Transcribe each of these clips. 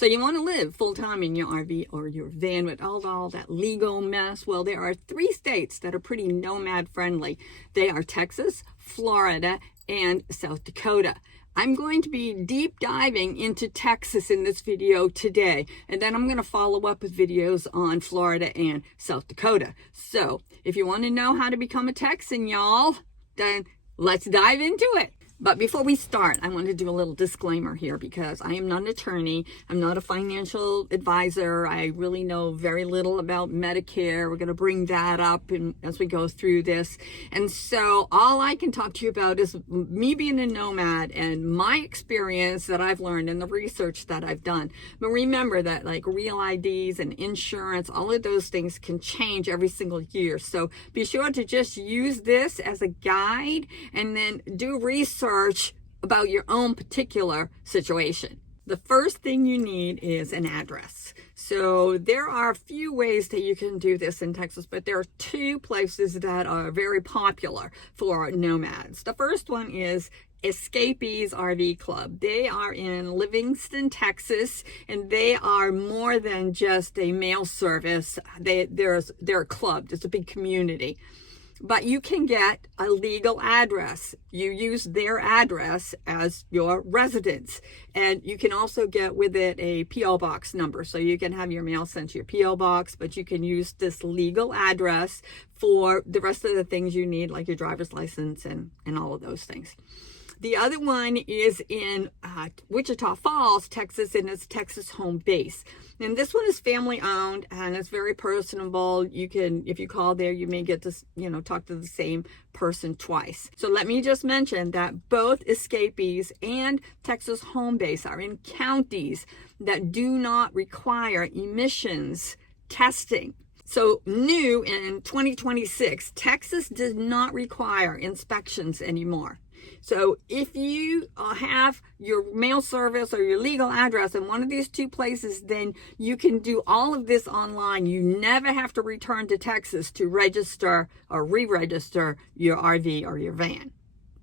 So you want to live full-time in your RV or your van with all that legal mess. Well, there are 3 states that are pretty nomad friendly. They are Texas, Florida, and South Dakota. I'm going to be deep diving into Texas in this video today, and then I'm going to follow up with videos on Florida and South Dakota. So if you want to know how to become a Texan, y'all, then let's dive into it. But before we start, I want to do a little disclaimer here because I am not an attorney. I'm not a financial advisor. I really know very little about Medicare. We're going to bring that up as we go through this. And so all I can talk to you about is me being a nomad and my experience that I've learned and the research that I've done. But remember that like real IDs and insurance, all of those things can change every single year. So be sure to just use this as a guide and then do research about your own particular situation. The first thing you need is an address. So there are a few ways that you can do this in Texas, but there are 2 places that are very popular for nomads. The first one is Escapees RV Club. They are in Livingston, Texas, and they are more than just a mail service. They're a club. It's a big community. But you can get a legal address. You use their address as your residence. And you can also get with it a P.O. box number. So you can have your mail sent to your P.O. box, but you can use this legal address for the rest of the things you need, like your driver's license and all of those things. The other one is in Wichita Falls, Texas, and it's Texas Home Base. And this one is family owned and it's very personable. You can, if you call there, you may get to, talk to the same person twice. So let me just mention that both Escapees and Texas Home Base are in counties that do not require emissions testing. So new in 2026, Texas does not require inspections anymore. So if you have your mail service or your legal address in one of these 2 places, then you can do all of this online. You never have to return to Texas to register or re-register your RV or your van.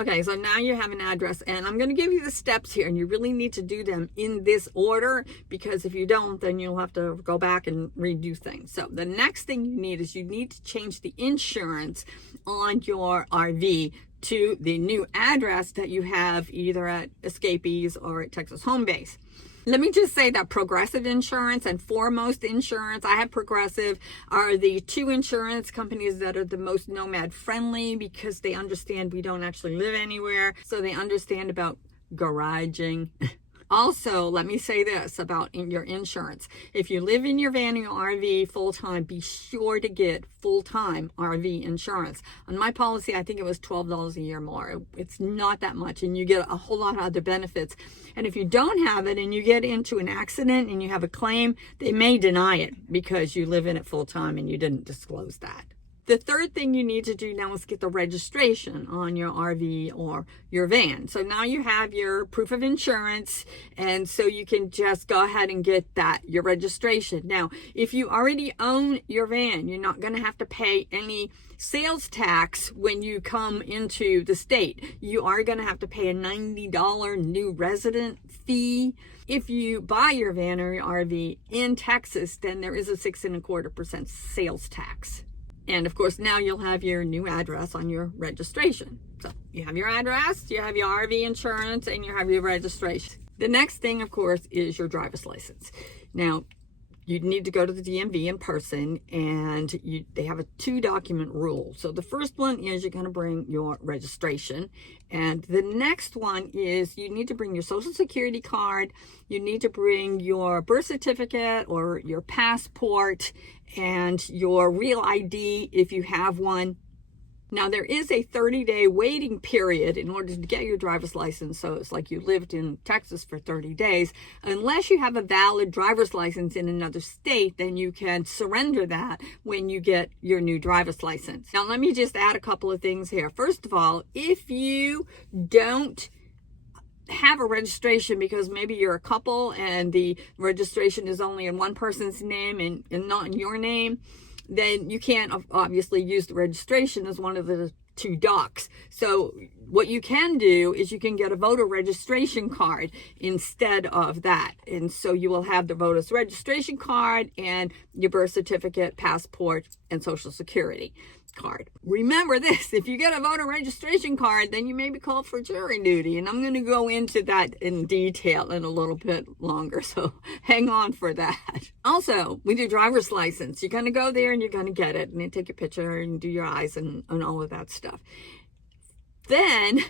Okay, so now you have an address, and I'm going to give you the steps here, and you really need to do them in this order, because if you don't, then you'll have to go back and redo things. So the next thing you need is you need to change the insurance on your RV to the new address that you have either at Escapees or at Texas Home Base. Let me just say that Progressive Insurance and Foremost Insurance, I have Progressive, are the 2 insurance companies that are the most nomad friendly because they understand we don't actually live anywhere. So they understand about garaging. Also, let me say this about your insurance. If you live in your van and your RV full-time, be sure to get full-time RV insurance. On my policy, I think it was $12 a year more. It's not that much, and you get a whole lot of other benefits. And if you don't have it and you get into an accident and you have a claim, they may deny it because you live in it full-time and you didn't disclose that. The third thing you need to do now is get the registration on your RV or your van. So now you have your proof of insurance, and so you can just go ahead and get your registration. Now, if you already own your van, you're not going to have to pay any sales tax when you come into the state. You are going to have to pay a $90 new resident fee. If you buy your van or your RV in Texas, then there is a 6.25% sales tax. And of course, now you'll have your new address on your registration. So you have your address, you have your RV insurance, and you have your registration. The next thing, of course, is your driver's license. Now, you need to go to the DMV in person, and they have a 2-document rule. So the first one is you're going to bring your registration. And the next one is you need to bring your social security card. You need to bring your birth certificate or your passport and your real ID if you have one. Now, there is a 30-day waiting period in order to get your driver's license. So it's like you lived in Texas for 30 days. Unless you have a valid driver's license in another state, then you can surrender that when you get your new driver's license. Now, let me just add a couple of things here. First of all, if you don't have a registration because maybe you're a couple and the registration is only in one person's name and not in your name, then you can't obviously use the registration as one of the two docs. So what you can do is you can get a voter registration card instead of that. And so you will have the voter's registration card and your birth certificate, passport, and social security card. Remember this, if you get a voter registration card, then you may be called for jury duty. And I'm going to go into that in detail in a little bit longer. So hang on for that. Also, with your driver's license, you're going to go there and you're going to get it. And then take a picture and do your eyes and all of that stuff. Then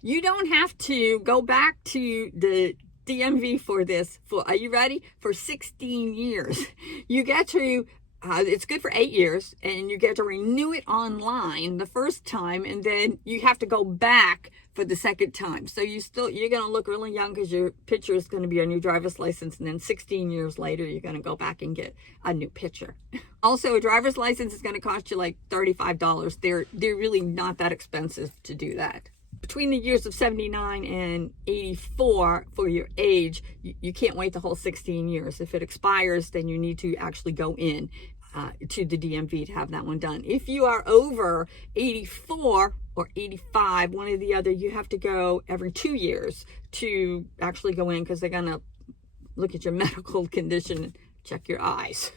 you don't have to go back to the DMV for this. Are you ready? For 16 years. You get to it's good for 8 years, and you get to renew it online the first time, and then you have to go back for the second time. So you're going to look really young because your picture is going to be on your driver's license, and then 16 years later, you're going to go back and get a new picture. Also, a driver's license is going to cost you like $35. They're really not that expensive to do that. Between the years of 79 and 84 for your age, you can't wait the whole 16 years. If it expires, then you need to actually go in to the DMV to have that one done. If you are over 84 or 85, one or the other, you have to go every 2 years to actually go in because they're going to look at your medical condition and check your eyes.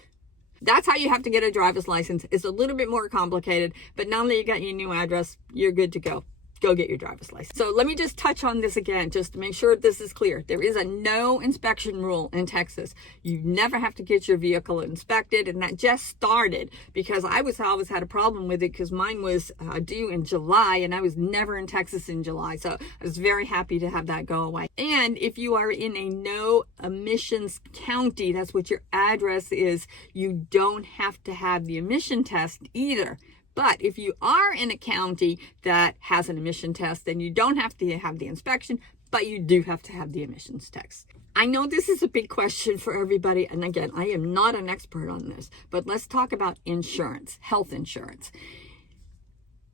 That's how you have to get a driver's license. It's a little bit more complicated, but now that you got your new address, you're good to go. Go get your driver's license. So let me just touch on this again, just to make sure this is clear. There is a no inspection rule in Texas. You never have to get your vehicle inspected, and that just started because I always had a problem with it because mine was due in July, and I was never in Texas in July. So I was very happy to have that go away. And if you are in a no emissions county, that's what your address is, you don't have to have the emission test either. But if you are in a county that has an emission test, then you don't have to have the inspection, but you do have to have the emissions test. I know this is a big question for everybody. And again, I am not an expert on this, but let's talk about insurance, health insurance.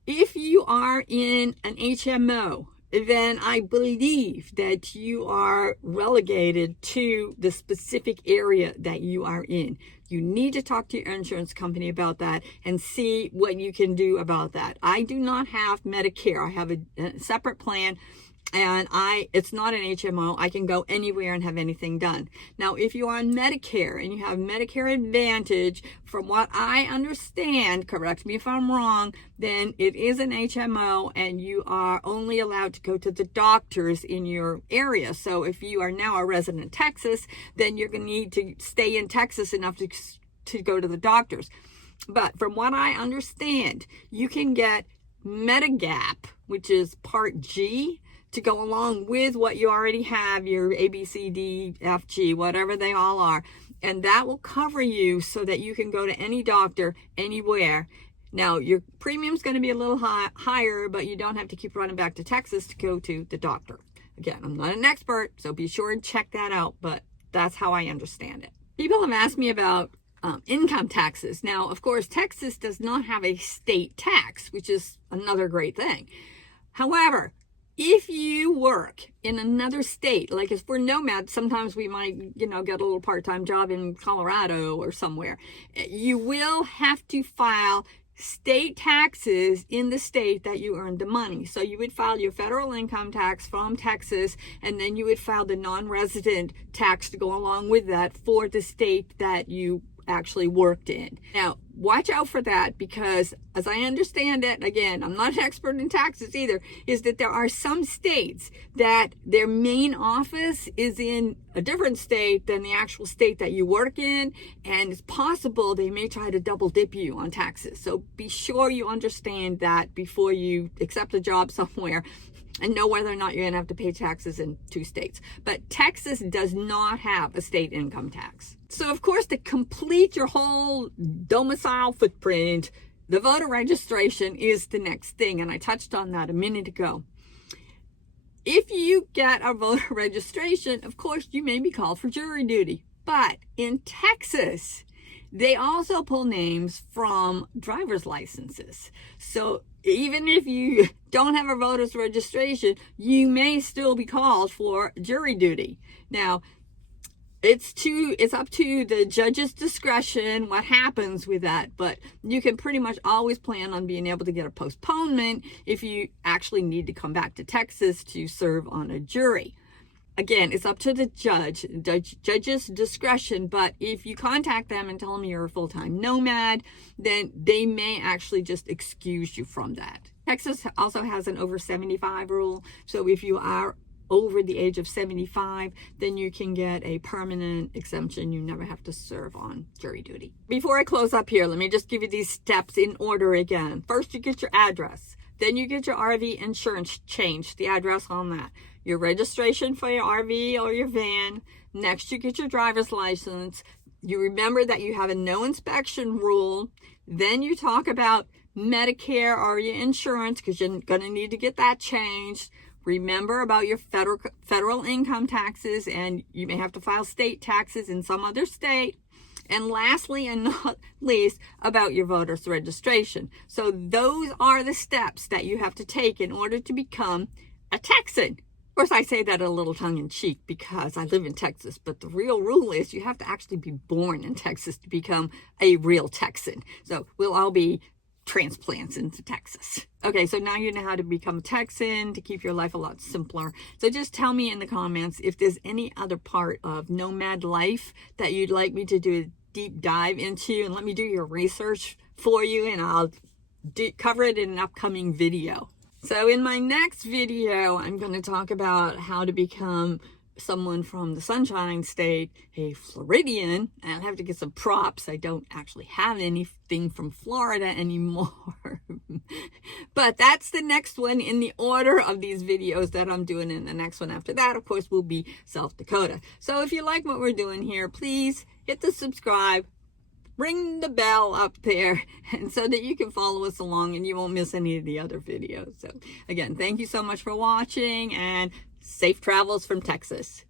If you are in an HMO, then I believe that you are relegated to the specific area that you are in. You need to talk to your insurance company about that and see what you can do about that. I do not have Medicare. I have a separate plan, and it's not an HMO. I can go anywhere and have anything done. Now, if you are on Medicare and you have Medicare Advantage, from what I understand, correct me if I'm wrong, then it is an HMO and you are only allowed to go to the doctors in your area. So if you are now a resident in Texas, then you're going to need to stay in Texas enough to go to the doctors. But from what I understand, you can get Medigap, which is Part G, to go along with what you already have, your A, B, C, D, F, G, whatever they all are. And that will cover you so that you can go to any doctor anywhere. Now, your premium's going to be a little higher, but you don't have to keep running back to Texas to go to the doctor. Again, I'm not an expert, so be sure and check that out, but that's how I understand it. People have asked me about income taxes. Now, of course, Texas does not have a state tax, which is another great thing. However, if you work in another state, like if we're nomads, sometimes we might, get a little part-time job in Colorado or somewhere. You will have to file state taxes in the state that you earned the money. So you would file your federal income tax from Texas, and then you would file the non-resident tax to go along with that for the state that you actually worked in. Now, watch out for that, because as I understand it, again, I'm not an expert in taxes either, is that there are some states that their main office is in a different state than the actual state that you work in, and it's possible they may try to double dip you on taxes. So be sure you understand that before you accept a job somewhere, and know whether or not you're going to have to pay taxes in 2 states. But Texas does not have a state income tax. So, of course, to complete your whole domicile footprint, the voter registration is the next thing. And I touched on that a minute ago. If you get a voter registration, of course, you may be called for jury duty. But in Texas, they also pull names from driver's licenses. So even if you don't have a voter's registration, you may still be called for jury duty. Now, It's up to the judge's discretion what happens with that, but you can pretty much always plan on being able to get a postponement if you actually need to come back to Texas to serve on a jury. Again, it's up to the judge's discretion, but if you contact them and tell them you're a full-time nomad, then they may actually just excuse you from that. Texas also has an over 75 rule, so if you are over the age of 75, then you can get a permanent exemption. You never have to serve on jury duty. Before I close up here, let me just give you these steps in order again. First, you get your address. Then you get your RV insurance changed, the address on that. Your registration for your RV or your van. Next, you get your driver's license. You remember that you have a no inspection rule. Then you talk about Medicare or your insurance, because you're going to need to get that changed. Remember about your federal income taxes, and you may have to file state taxes in some other state. And lastly and not least, about your voter's registration. So those are the steps that you have to take in order to become a Texan. Of course, I say that a little tongue-in-cheek because I live in Texas, but the real rule is you have to actually be born in Texas to become a real Texan. So we'll all be transplants into Texas. Okay, so now you know how to become a Texan, to keep your life a lot simpler. So just tell me in the comments if there's any other part of nomad life that you'd like me to do a deep dive into, and let me do your research for you, and I'll cover it in an upcoming video. So in my next video, I'm going to talk about how to become someone from the Sunshine State, a Floridian. I'll have to get some props. I don't actually have anything from Florida anymore. But that's the next one in the order of these videos that I'm doing. And the next one after that, of course, will be South Dakota. So if you like what we're doing here, please hit the subscribe, ring the bell up there, and so that you can follow us along and you won't miss any of the other videos. So again, thank you so much for watching, and safe travels from Texas.